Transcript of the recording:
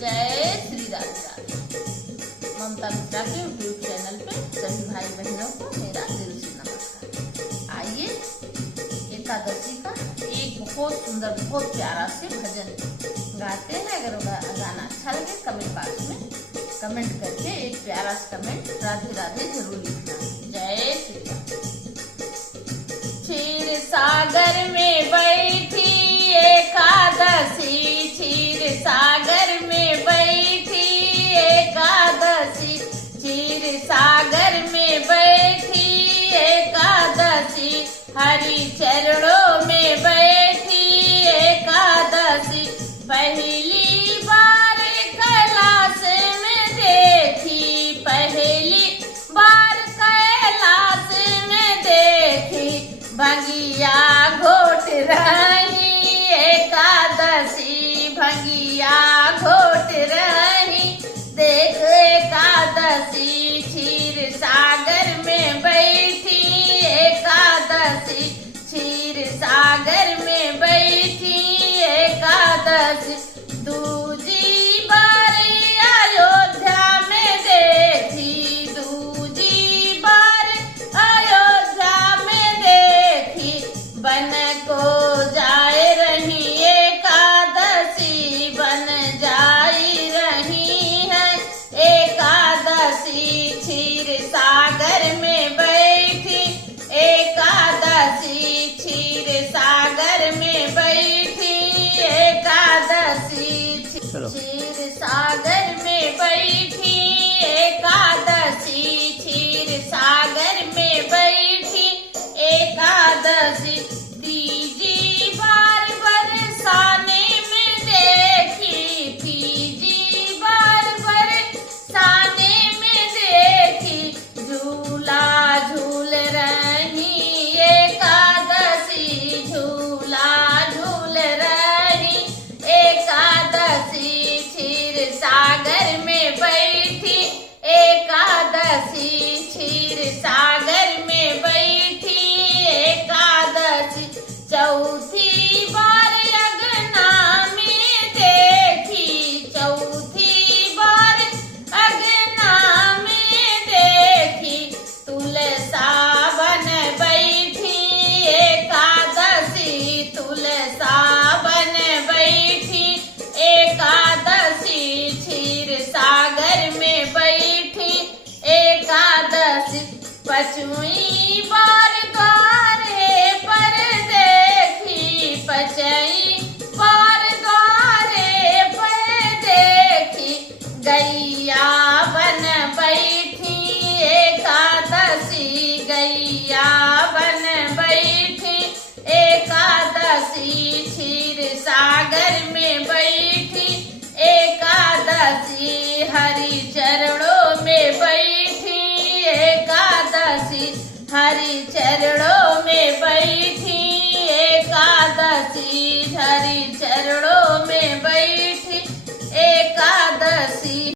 जय श्री राधे राधे। ममता मिश्रा के YouTube channel पे सभी भाई बहनों को मेरा दिल से नमस्कार। आइए एकादशी का एक बहुत सुंदर बहुत प्यारा से भजन गाते हैं। अगर गाना अच्छा लगे कमेंट बॉक्स में कमेंट करके एक प्यारा सा कमेंट राधे राधे जरूर लिखना। जय श्री राधे। क्षीर सागर में बैठी एकादशी, क्षीर सागर में बैठी एकादशी, क्षीर सागर में बैठी एकादशी, हरि चरणों में बैठी एकादशी, पहली बार कैलाश में देखी, पहली बार कैलाश में देखी, भंगिया घोट रही एकादशी, भंगिया घोट रही देख एकादशी, क्षीर सागर में बैठी एकादशी, क्षीर सागर में बैठी एकादशी, दूजी बार अयोध्या में देखी, दूजी बार अयोध्या में देखी, बन को जाए रही एकादशी, बन जाई रही है एकादशी, क्षीर सागर में बैठी एकादशी, क्षीर सागर में बैठी एकादशी, क्षीर सागर में बैठी एकादशी, क्षीर सागर में बैठी एकादशी, तीजी बार बरसाने में देखी, तीजी बार बरसाने में देखी, झूला झूल रही एकादशी, झूला झूल रही एकादशी, क्षीर सागर में बैठी एकादशी, क्षीर सागर में बैठी एकादशी, चौथी बार अगना में देखी, चौथी बार अगना में देखी, तुलसा बन बैठी एकादशी, तुलसा बन बैठी एकादशी, क्षीर सागर में बैठी एकादशी, पचवीं बार द्वारे पर देखी, पचई बार द्वारे पर देखी, गैया बन बैठी एकादशी, गैया बन बैठी एकादशी, क्षीर सागर में बैठी एकादशी, हरि चरणों में बैठी एकादशी, हरि चरणों में बैठी एकादशी, हरि चरणों में बैठी एकादशी।